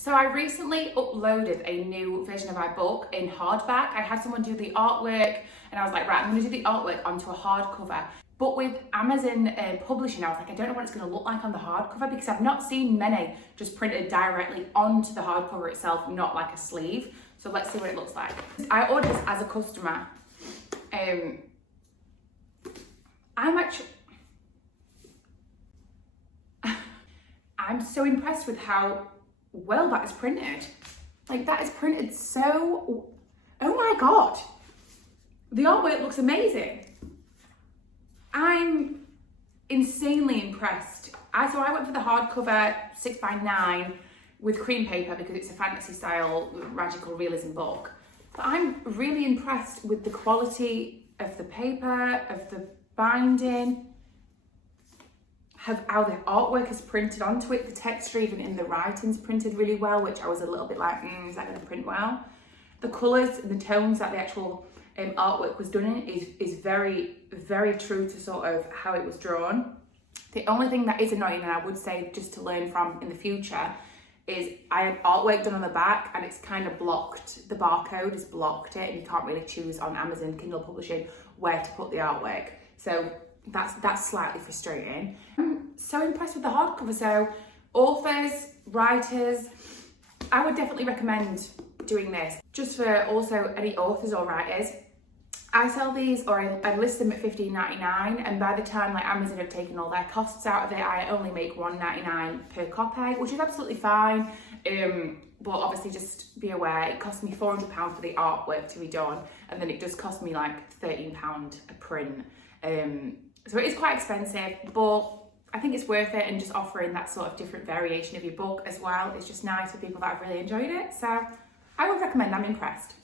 So I recently uploaded a new version of my book in hardback. I had someone do the artwork and I was like, right, I'm gonna do the artwork onto a hardcover. But with Amazon publishing, I was like, I don't know what it's gonna look like on the hardcover because I've not seen many just printed directly onto the hardcover itself, not like a sleeve. So let's see what it looks like. I ordered this as a customer. I'm so impressed with how well that is printed. Like, that is printed so, oh my God. The artwork looks amazing. I'm insanely impressed. So I went for the hardcover 6x9 with cream paper because it's a fantasy style magical realism book. But I'm really impressed with the quality of the paper, of the binding, how the artwork is printed onto it. The texture, even in the writing's printed really well, which I was a little bit like, is that gonna print well? The colours and the tones that the actual artwork was done in is very, very true to sort of how it was drawn. The only thing that is annoying, and I would say just to learn from in the future, is I had artwork done on the back and it's kind of blocked. The barcode has blocked it and you can't really choose on Amazon Kindle Publishing where to put the artwork. So that's slightly frustrating. I'm so impressed with the hardcover. So authors, writers, I would definitely recommend doing this. Just for also any authors or writers, I sell these, or I list them at $15.99, and by the time like Amazon have taken all their costs out of it, I only make $1.99 per copy, which is absolutely fine. But obviously just be aware, it cost me £400 for the artwork to be done, and then it does cost me like £13 a print. So it is quite expensive, but I think it's worth it, and just offering that sort of different variation of your book as well is just nice for people that have really enjoyed it. So I would recommend. I'm impressed.